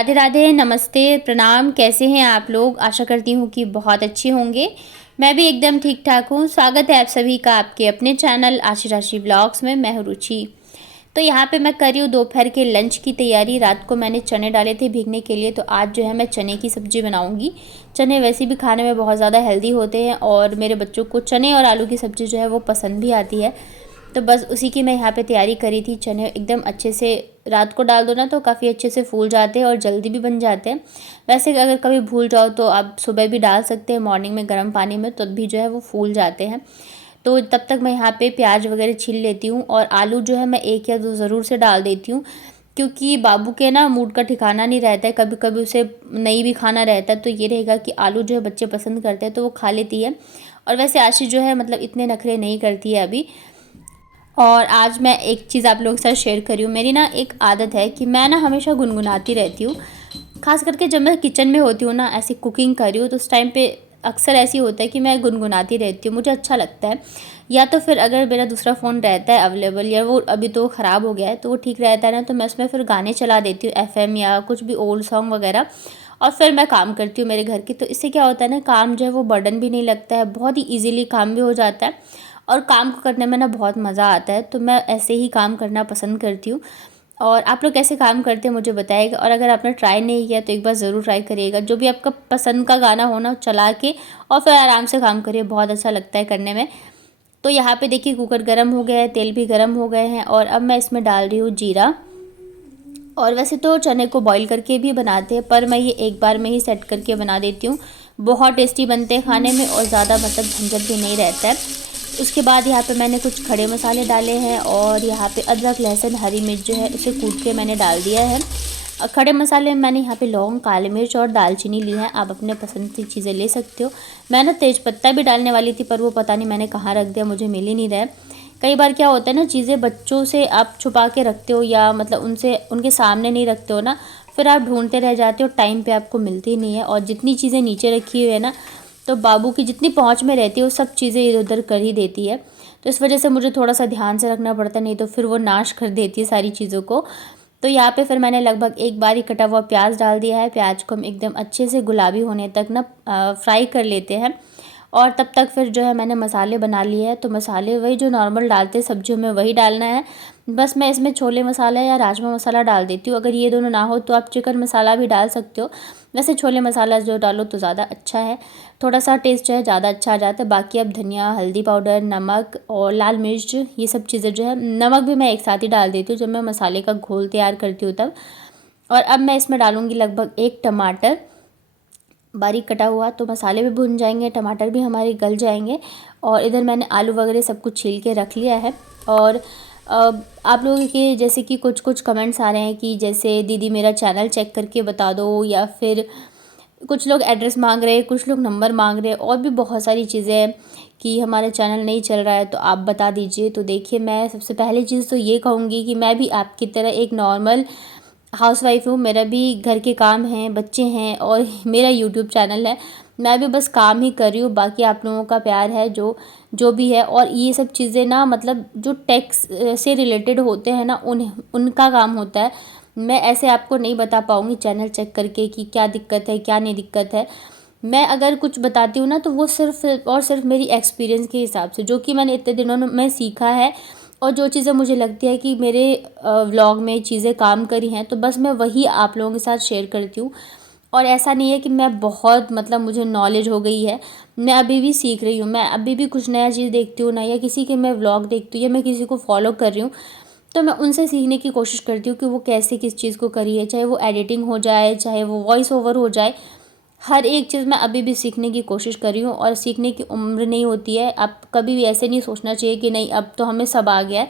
राधे राधे, नमस्ते, प्रणाम। कैसे हैं आप लोग? आशा करती हूँ कि बहुत अच्छे होंगे। मैं भी एकदम ठीक-ठाक हूँ। स्वागत है आप सभी का आपके अपने चैनल आशी राशि व्लॉग्स में। मैं हूँ रुचि। तो यहाँ पे मैं कर रही हूँ दोपहर के लंच की तैयारी। रात को मैंने चने डाले थे भीगने के लिए, तो आज जो है मैं चने की सब्ज़ी बनाऊँगी। चने वैसे भी खाने में बहुत ज़्यादा हेल्दी होते हैं और मेरे बच्चों को चने और आलू की सब्ज़ी जो है वो पसंद भी आती है। तो बस उसी की मैं यहाँ पे तैयारी करी थी। चने एकदम अच्छे से रात को डाल दो ना तो काफ़ी अच्छे से फूल जाते हैं और जल्दी भी बन जाते हैं। वैसे अगर कभी भूल जाओ तो आप सुबह भी डाल सकते हैं मॉर्निंग में गर्म पानी में, तब भी जो है वो फूल जाते हैं। तो तब तक मैं यहाँ पे प्याज वगैरह छील लेती हूँ और आलू जो है मैं 1 या 2 ज़रूर से डाल देती हूँ, क्योंकि बाबू के ना मूड का ठिकाना नहीं रहता है, कभी कभी उसे नहीं भी खाना रहता है। तो ये रहेगा कि आलू जो है बच्चे पसंद करते हैं तो वो खा लेती है। और वैसे आशी जो है मतलब इतने नखरे नहीं करती है अभी। और आज मैं एक चीज़ आप लोगों के साथ शेयर करी हूँ। मेरी ना एक आदत है कि मैं ना हमेशा गुनगुनाती रहती हूँ। ख़ास करके जब मैं किचन में होती हूँ ना, ऐसी कुकिंग कर रही हूँ, तो उस टाइम पे अक्सर ऐसी होता है कि मैं गुनगुनाती रहती हूँ, मुझे अच्छा लगता है। या तो फिर अगर मेरा दूसरा फ़ोन रहता है अवेलेबल, या वो अभी तो ख़राब हो गया है तो वो ठीक रहता है ना, तो मैं उसमें फिर गाने चला देती हूँ, एफएम या कुछ भी ओल्ड सॉन्ग वगैरह, और फिर मैं काम करती हूँ मेरे घर की। तो इससे क्या होता है ना, काम जो है वो बर्डन भी नहीं लगता है, बहुत ही ईज़िली काम भी हो जाता है और काम को करने में ना बहुत मज़ा आता है। तो मैं ऐसे ही काम करना पसंद करती हूँ। और आप लोग कैसे काम करते हैं मुझे बताइएगा, और अगर आपने ट्राई नहीं किया तो एक बार ज़रूर ट्राई करिएगा। जो भी आपका पसंद का गाना हो ना, चला के और फिर आराम से काम करिए, बहुत अच्छा लगता है करने में। तो यहाँ पे देखिए कुकर गर्म हो गया है, तेल भी गर्म हो गए हैं, और अब मैं इसमें डाल रही हूँ जीरा। और वैसे तो चने को बॉईल करके भी बनाते हैं, पर मैं ये एक बार में ही सेट करके बना देती हूँ। बहुत टेस्टी बनते हैं खाने में और ज़्यादा मतलब झंझट भी नहीं रहता है। उसके बाद यहाँ पे मैंने कुछ खड़े मसाले डाले हैं, और यहाँ पे अदरक, लहसुन, हरी मिर्च जो है उसे कूट के मैंने डाल दिया है। खड़े मसाले में मैंने यहाँ पे लौंग, काली मिर्च और दालचीनी ली है। आप अपने पसंद की चीज़ें ले सकते हो। मैं ना तेज पत्ता भी डालने वाली थी, पर वो पता नहीं मैंने कहाँ रख दिया, मुझे मिल ही नहीं रहा है। कई बार क्या होता है ना, चीज़ें बच्चों से आप छुपा के रखते हो या मतलब उनसे उनके सामने नहीं रखते हो ना, फिर आप ढूंढते रह जाते हो, टाइम पे आपको मिलती नहीं है। और जितनी चीज़ें नीचे रखी हुई है ना, तो बाबू की जितनी पहुंच में रहती है वो सब चीज़ें इधर उधर कर ही देती है। तो इस वजह से मुझे थोड़ा सा ध्यान से रखना पड़ता है, नहीं तो फिर वो नाश कर देती है सारी चीज़ों को। तो यहाँ पे फिर मैंने लगभग एक बारी कटा हुआ प्याज डाल दिया है। प्याज को हम एकदम अच्छे से गुलाबी होने तक ना फ्राई कर लेते हैं। और तब तक फिर जो है मैंने मसाले बना लिए हैं। तो मसाले वही जो नॉर्मल डालते हैं सब्जियों में, वही डालना है। बस मैं इसमें छोले मसाला या राजमा मसाला डाल देती हूँ। अगर ये दोनों ना हो तो आप चिकन मसाला भी डाल सकते हो। वैसे छोले मसाला जो डालो तो ज़्यादा अच्छा है, थोड़ा सा टेस्ट जो है ज़्यादा अच्छा आ जाता है। बाकी अब धनिया, हल्दी पाउडर, नमक और लाल मिर्च, ये सब चीज़ें जो है, नमक भी मैं एक साथ ही डाल देती हूँ जब मैं मसाले का घोल तैयार करती हूँ तब। और अब मैं इसमें डालूँगी लगभग 1 टमाटर बारीक कटा हुआ, तो मसाले भी भुन जाएंगे, टमाटर भी हमारे गल जाएंगे। और इधर मैंने आलू वगैरह सब कुछ छील के रख लिया है। और आप लोगों के जैसे कि कुछ कुछ कमेंट्स आ रहे हैं कि जैसे दीदी मेरा चैनल चेक करके बता दो, या फिर कुछ लोग एड्रेस मांग रहे हैं, कुछ लोग नंबर मांग रहे हैं, और भी बहुत सारी चीज़ें हैं कि हमारा चैनल नहीं चल रहा है तो आप बता दीजिए। तो देखिए, मैं सबसे पहली चीज़ तो ये कहूँगी कि मैं भी आपकी तरह एक नॉर्मल हाउसवाइफ हूँ। मेरा भी घर के काम हैं, बच्चे हैं और मेरा यूट्यूब चैनल है। मैं भी बस काम ही कर रही हूँ, बाकी आप लोगों का प्यार है जो जो भी है। और ये सब चीज़ें ना मतलब जो टैक्स से रिलेटेड होते हैं ना, उनका काम होता है। मैं ऐसे आपको नहीं बता पाऊँगी चैनल चेक करके कि क्या दिक्कत है, क्या नहीं दिक्कत है। मैं अगर कुछ बताती हूँ ना, तो वो सिर्फ़ और सिर्फ मेरी एक्सपीरियंस के हिसाब से, जो कि मैंने इतने दिनों में सीखा है, और जो चीज़ें मुझे लगती है कि मेरे व्लॉग में चीज़ें काम करी हैं, तो बस मैं वही आप लोगों के साथ शेयर करती हूँ। और ऐसा नहीं है कि मैं बहुत मतलब मुझे नॉलेज हो गई है, मैं अभी भी सीख रही हूँ। मैं अभी भी कुछ नया चीज़ देखती हूँ ना, या किसी के मैं व्लॉग देखती हूँ या मैं किसी को फॉलो कर रही हूँ, तो मैं उनसे सीखने की कोशिश करती हूँ कि वो कैसे किस चीज़ को करी है, चाहे वो एडिटिंग हो जाए, चाहे वो वॉइस ओवर हो जाए। हर एक चीज़ मैं अभी भी सीखने की कोशिश कर रही हूँ, और सीखने की उम्र नहीं होती है। आप कभी भी ऐसे नहीं सोचना चाहिए कि नहीं अब तो हमें सब आ गया है।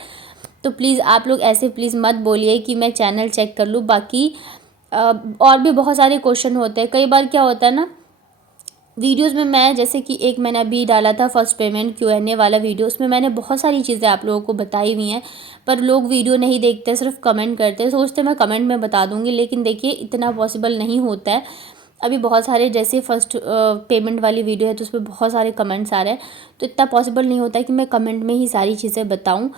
तो प्लीज़ आप लोग ऐसे प्लीज़ मत बोलिए कि मैं चैनल चेक कर लूँ। बाकी और भी बहुत सारे क्वेश्चन होते हैं। कई बार क्या होता है ना, वीडियोस में मैं जैसे कि एक मैंने अभी डाला था फर्स्ट पेमेंट Q&A वाला वीडियो, उसमें मैंने बहुत सारी चीज़ें आप लोगों को बताई हुई हैं, पर लोग वीडियो नहीं देखते, सिर्फ कमेंट करते हैं, सोचते मैं कमेंट में बता दूंगी, लेकिन देखिए इतना पॉसिबल नहीं होता है। अभी बहुत सारे जैसे फर्स्ट पेमेंट वाली वीडियो है तो उस पर बहुत सारे कमेंट्स आ रहे हैं, तो इतना पॉसिबल नहीं होता है कि मैं कमेंट में ही सारी चीज़ें बताऊँ।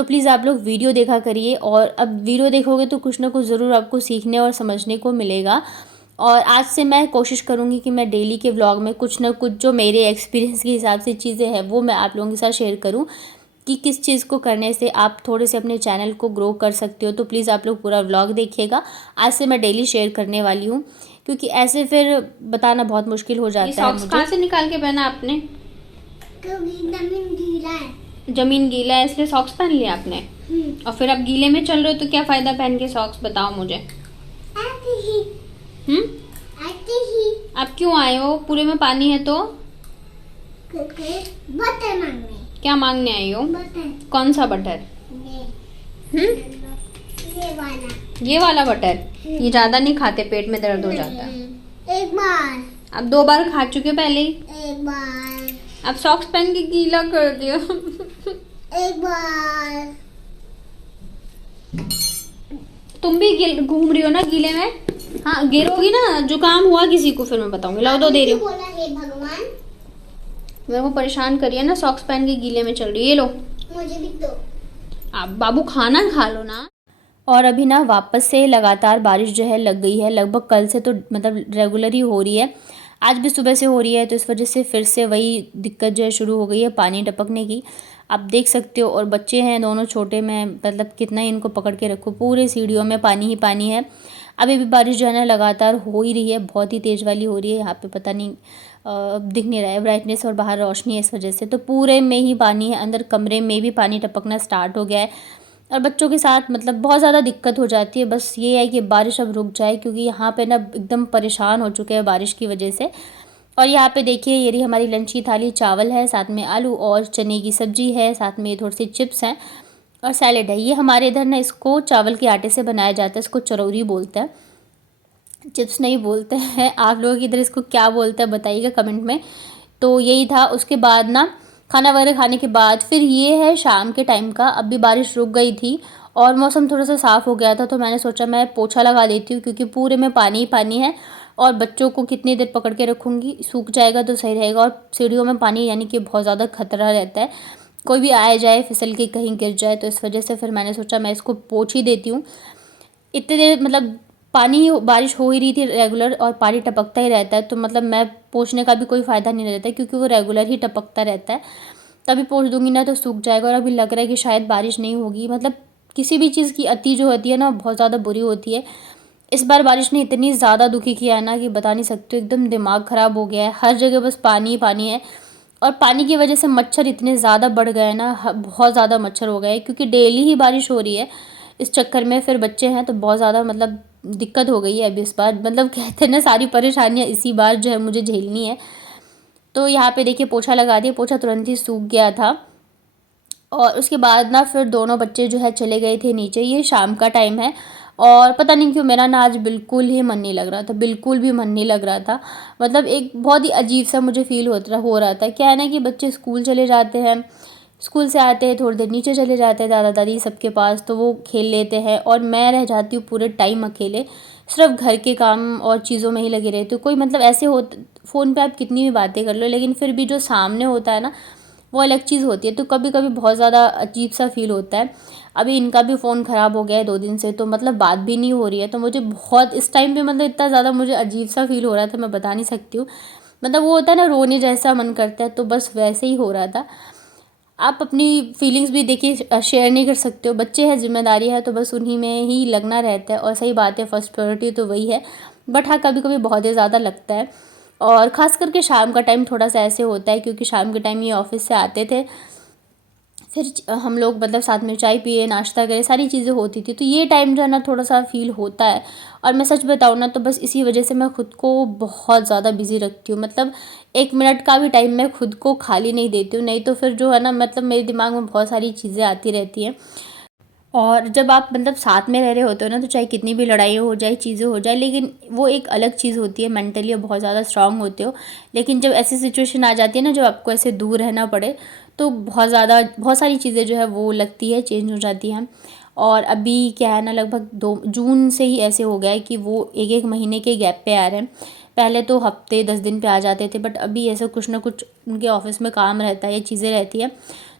तो प्लीज़ आप लोग वीडियो देखा करिए, और अब वीडियो देखोगे तो कुछ ना कुछ ज़रूर आपको सीखने और समझने को मिलेगा। और आज से मैं कोशिश करूँगी कि मैं डेली के व्लॉग में कुछ ना कुछ जो मेरे एक्सपीरियंस के हिसाब से चीज़ें हैं वो मैं आप लोगों के साथ शेयर करूँ, कि किस चीज़ को करने से आप थोड़े से अपने चैनल को ग्रो कर सकते हो। तो प्लीज़ आप लोग पूरा व्लॉग देखिएगा। आज से मैं डेली शेयर करने वाली हूँ, क्योंकि ऐसे फिर बताना बहुत मुश्किल हो जाता है। सॉक्स कहाँ से निकाल के पहना आपने? जमीन गीला है। जमीन गीला है इसलिए सॉक्स पहन लिया आपने? और फिर आप गीले में चल रहे हो तो क्या फायदा पहन के सॉक्स, बताओ मुझे। आप क्यों आए हो? पूरे में पानी है तो बटर मांगने। क्या मांगने आई हो? बटर। कौन सा बटर? ये वाला बटर। ये ज्यादा नहीं खाते, पेट में दर्द हो जाता है। एक बार। आप 2 बार खा चुके पहले ही। एक बार। आप सॉक्स पहन के गीला कर दिया। एक बार। तुम भी घूम रही हो ना गीले में? हाँ, गिरोगी ना, जुकाम हुआ किसी को फिर मैं बताऊंगी। लाओ, दो दे रही हूँ। बोला हे भगवान, मेरे को परेशान करिए ना, सॉक्स पहन के गीले में चल रही है। ये लो, मुझे भी दो। आप बाबू खाना खा लो ना। और अभी ना वापस से लगातार बारिश जो है लग गई है, लगभग कल से तो मतलब रेगुलर ही हो रही है। आज भी सुबह से हो रही है, तो इस वजह से फिर से वही दिक्कत जो है शुरू हो गई है पानी टपकने की। आप देख सकते हो, और बच्चे हैं दोनों छोटे में, मतलब कितना ही इनको पकड़ के रखो, पूरे सीढ़ियों में पानी ही पानी है। अभी भी बारिश जो है ना लगातार हो ही रही है, बहुत ही तेज़ वाली हो रही है। यहाँ पे पता नहीं दिख नहीं रहा है ब्राइटनेस, और बाहर रोशनी है इस वजह से, तो पूरे में ही पानी है। अंदर कमरे में भी पानी टपकना स्टार्ट हो गया है, और बच्चों के साथ मतलब बहुत ज़्यादा दिक्कत हो जाती है। बस ये है कि बारिश अब रुक जाए, क्योंकि यहाँ पे ना एकदम परेशान हो चुके हैं बारिश की वजह से। और यहाँ पे देखिए, ये रही हमारी लंच की थाली, चावल है, साथ में आलू और चने की सब्जी है, साथ में थोड़ी सी चिप्स हैं और सैलेड है। ये हमारे इधर ना इसको चावल के आटे से बनाया जाता है, इसको चरौरी बोलते हैं, चिप्स नहीं बोलते हैं। आप लोग इधर इसको क्या बोलते हैं बताइएगा कमेंट में। तो यही था। उसके बाद ना खाना वगैरह खाने के बाद फिर ये है शाम के टाइम का, अब भी बारिश रुक गई थी और मौसम थोड़ा सा साफ़ हो गया था, तो मैंने सोचा मैं पोछा लगा देती हूँ, क्योंकि पूरे में पानी ही पानी है और बच्चों को कितनी देर पकड़ के रखूँगी, सूख जाएगा तो सही रहेगा। और सीढ़ियों में पानी यानी कि बहुत ज़्यादा खतरा रहता है, कोई भी आए जाए फिसल के कहीं गिर जाए, तो इस वजह से फिर मैंने सोचा मैं इसको पोंछ ही देती हूँ। इतनी देर मतलब पानी बारिश हो ही रही थी रेगुलर, और पानी टपकता ही रहता है, तो मतलब मैं पोंछने का भी कोई फ़ायदा नहीं रहता, क्योंकि वो रेगुलर ही टपकता रहता है। तभी पोंछ दूंगी ना तो सूख जाएगा। और अभी लग रहा है कि शायद बारिश नहीं होगी। मतलब किसी भी चीज़ की अति जो होती है ना बहुत ज़्यादा बुरी होती है। इस बार बारिश ने इतनी ज़्यादा दुखी किया है ना कि बता नहीं सकते, एकदम दिमाग ख़राब हो गया है। हर जगह बस पानी ही पानी है, और पानी की वजह से मच्छर इतने ज़्यादा बढ़ गए हैं ना, बहुत ज़्यादा मच्छर हो गए, क्योंकि डेली ही बारिश हो रही है। इस चक्कर में फिर बच्चे हैं तो बहुत ज़्यादा मतलब दिक्कत हो गई है अभी इस बार। मतलब कहते हैं ना, सारी परेशानियाँ इसी बार जो है मुझे झेलनी है। तो यहाँ पे देखिए पोछा लगा दिया, पोछा तुरंत ही सूख गया था। और उसके बाद ना फिर दोनों बच्चे जो है चले गए थे नीचे। ये शाम का टाइम है, और पता नहीं क्यों मेरा ना आज बिल्कुल ही मन नहीं लग रहा था, बिल्कुल भी मन नहीं लग रहा था। मतलब एक बहुत ही अजीब सा मुझे फील हो रहा था। क्या है ना कि बच्चे स्कूल चले जाते हैं, स्कूल से आते हैं थोड़ी देर नीचे चले जाते हैं दादा दादी सबके पास, तो वो खेल लेते हैं, और मैं रह जाती हूँ पूरे टाइम अकेले, सिर्फ घर के काम और चीज़ों में ही लगे रहती हूँ। कोई मतलब ऐसे हो, फ़ोन पे आप कितनी भी बातें कर लो, लेकिन फिर भी जो सामने होता है ना वो अलग चीज़ होती है। तो कभी कभी बहुत ज़्यादा अजीब सा फील होता है। अभी इनका भी फ़ोन ख़राब हो गया है 2 दिन से, तो मतलब बात भी नहीं हो रही है, तो मुझे बहुत इस टाइम पे मतलब इतना ज़्यादा मुझे अजीब सा फील हो रहा था, मैं बता नहीं सकती हूँ। मतलब वो होता है ना, रोने जैसा मन करता है, तो बस वैसे ही हो रहा था। आप अपनी फीलिंग्स भी देखिए शेयर नहीं कर सकते हो, बच्चे हैं, जिम्मेदारी है, तो बस उन्हीं में ही लगना रहता है। और सही बात है, फर्स्ट प्रायोरिटी तो वही है, बट हाँ कभी कभी बहुत ही ज़्यादा लगता है। और ख़ास करके शाम का टाइम थोड़ा सा ऐसे होता है, क्योंकि शाम के टाइम ये ऑफिस से आते थे, फिर हम लोग मतलब साथ में चाय पिए, नाश्ता करें, सारी चीज़ें होती थी, तो ये टाइम जो है ना थोड़ा सा फील होता है। और मैं सच बताऊँ ना तो बस इसी वजह से मैं खुद को बहुत ज़्यादा बिज़ी रखती हूँ। मतलब 1 मिनट का भी टाइम मैं खुद को खाली नहीं देती हूँ, नहीं तो फिर जो है ना मतलब मेरे दिमाग में बहुत सारी चीज़ें आती रहती हैं। और जब आप मतलब साथ में रह रहे होते हो ना, तो चाहे कितनी भी लड़ाई हो जाए, चीज़ें हो जाए, लेकिन वो एक अलग चीज़ होती है, मेंटली बहुत ज़्यादा स्ट्रांग होते हो। लेकिन जब ऐसी सिचुएशन आ जाती है ना, जब आपको ऐसे दूर रहना पड़े, तो बहुत सारी चीज़ें जो है वो लगती है, चेंज हो जाती हैं। और अभी क्या है ना, लगभग 2 जून से ही ऐसे हो गया है कि वो 1-1 महीने के गैप पे आ रहे हैं। पहले तो हफ्ते 10 दिन पे आ जाते थे, बट अभी ऐसा कुछ ना कुछ उनके ऑफिस में काम रहता है या चीज़ें रहती है,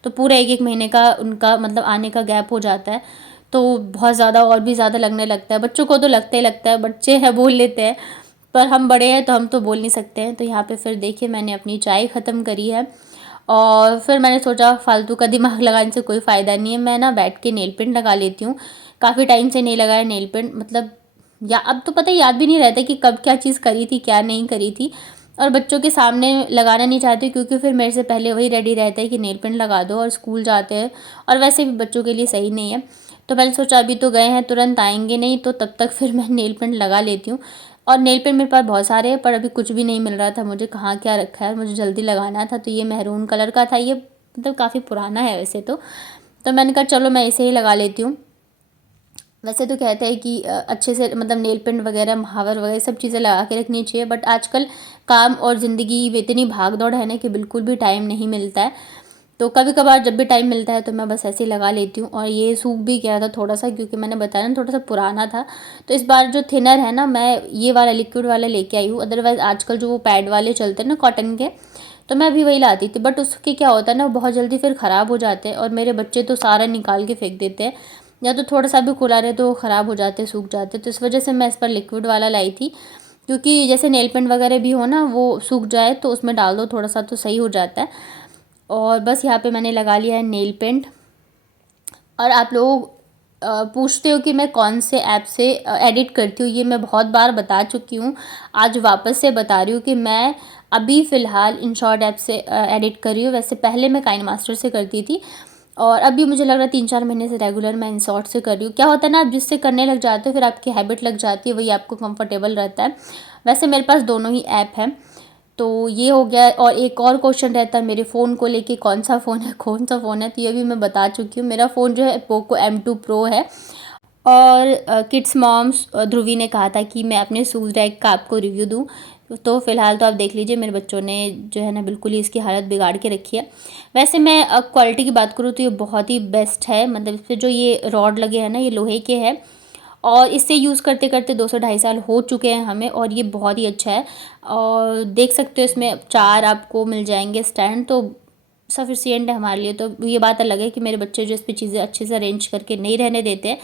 तो पूरा 1-1 महीने का उनका मतलब आने का गैप हो जाता है। तो बहुत ज़्यादा और भी ज़्यादा लगने लगता है। बच्चों को तो लगता ही लगता है, बच्चे हैं बोल लेते हैं, पर हम बड़े हैं तो हम तो बोल नहीं सकते हैं। तो यहाँ पे फिर देखिए मैंने अपनी चाय ख़त्म करी है और फिर मैंने सोचा फालतू का दिमाग लगाने से कोई फ़ायदा नहीं है, मैं ना बैठ के नेल पेंट लगा लेती हूँ। काफ़ी टाइम से नहीं लगाया नेल पेंट, मतलब या अब तो पता याद भी नहीं रहता कि कब क्या चीज़ करी थी क्या नहीं करी थी। और बच्चों के सामने लगाना नहीं चाहती क्योंकि फिर मेरे से पहले वही रेडी रहता है कि नेल पेंट लगा दो, और स्कूल जाते हैं और वैसे भी बच्चों के लिए सही नहीं है। तो मैंने सोचा अभी तो गए हैं, तुरंत आएंगे नहीं, तो तब तक फिर मैं नेल पेंट लगा लेती हूँ। और नेल पेंट मेरे पास बहुत सारे हैं, पर अभी कुछ भी नहीं मिल रहा था मुझे, कहाँ क्या रखा है, मुझे जल्दी लगाना था। तो ये मैरून कलर का था, ये मतलब काफ़ी पुराना है वैसे तो मैंने कहा चलो मैं इसे ही लगा लेती हूँ। वैसे तो कहते हैं कि अच्छे से मतलब नेल पेंट वगैरह महावर वगैरह सब चीज़ें लगा के रखनी चाहिए, बट आजकल काम और ज़िंदगी में इतनी भाग दौड़ है ना कि बिल्कुल भी टाइम नहीं मिलता है। तो कभी कभार जब भी टाइम मिलता है तो मैं बस ऐसे ही लगा लेती हूँ। और ये सूख भी गया था थोड़ा सा, क्योंकि मैंने बताया ना थोड़ा सा पुराना था। तो इस बार जो थिनर है ना, मैं ये वाला लिक्विड वाला लेके आई हूँ। अदरवाइज़ आजकल जो वो पैड वाले चलते हैं ना कॉटन के, तो मैं अभी वही लाती थी, बट उसके क्या होता है ना बहुत जल्दी फिर ख़राब हो जाते हैं, और मेरे बच्चे तो सारा निकाल के फेंक देते हैं, या तो थोड़ा सा भी खुला रहे तो ख़राब हो जाते, सूख जाते। तो इस वजह से मैं इस पर लिक्विड वाला लाई थी, क्योंकि जैसे नेल पेंट वगैरह भी हो ना, वो सूख जाए तो उसमें डाल दो थोड़ा सा तो सही हो जाता है। और बस यहाँ पे मैंने लगा लिया है नेल पेंट। और आप लोग पूछते हो कि मैं कौन से ऐप से एडिट करती हूँ, ये मैं बहुत बार बता चुकी हूँ, आज वापस से बता रही हूँ कि मैं अभी फ़िलहाल InShot ऐप से एडिट कर रही हूँ। वैसे पहले मैं KineMaster से करती थी, और अभी मुझे लग रहा है 3-4 महीने से रेगुलर मैं InShot से कर रही हूँ। क्या होता है ना, आप जिससे करने लग जाते हो फिर आपकी हैबिट लग जाती है, वही आपको कंफर्टेबल रहता है। वैसे मेरे पास दोनों ही ऐप हैं। तो ये हो गया। और एक और क्वेश्चन रहता है मेरे फ़ोन को लेके, कौन सा फ़ोन है, तो ये भी मैं बता चुकी हूँ। मेरा फ़ोन जो है पोको M2 Pro है। और किड्स मॉम्स ध्रुवी ने कहा था कि मैं अपने शूज़ रैक का आपको रिव्यू दूँ, तो फ़िलहाल तो आप देख लीजिए, मेरे बच्चों ने जो है ना बिल्कुल ही इसकी हालत बिगाड़ के रखी है। वैसे मैं क्वालिटी की बात करूँ तो ये बहुत ही बेस्ट है, मतलब इस पर जो ये रॉड लगे हैं ना, ये लोहे के हैं, और इससे यूज़ करते करते 2 से 2.5 साल हो चुके हैं हमें, और ये बहुत ही अच्छा है। और देख सकते हो इसमें 4 आपको मिल जाएंगे स्टैंड, तो सफिशिएंट है हमारे लिए। तो ये बात अलग है कि मेरे बच्चे जो इस पर चीज़ें अच्छे से अरेंज करके नहीं रहने देते हैं,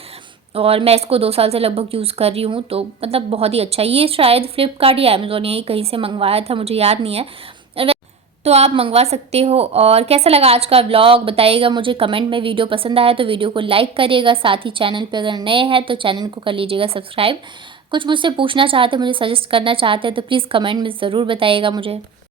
और मैं इसको 2 साल से लगभग यूज़ कर रही हूँ, तो मतलब बहुत ही अच्छा है। ये शायद फ्लिपकार्ट या अमेज़ोन यही कहीं से मंगवाया था, मुझे याद नहीं है, तो आप मंगवा सकते हो। और कैसा लगा आज का व्लॉग बताइएगा मुझे कमेंट में। वीडियो पसंद आया तो वीडियो को लाइक करिएगा, साथ ही चैनल पे अगर नए हैं तो चैनल को कर लीजिएगा सब्सक्राइब। कुछ मुझसे पूछना चाहते, मुझे सजेस्ट करना चाहते हैं तो प्लीज़ कमेंट में ज़रूर बताइएगा मुझे।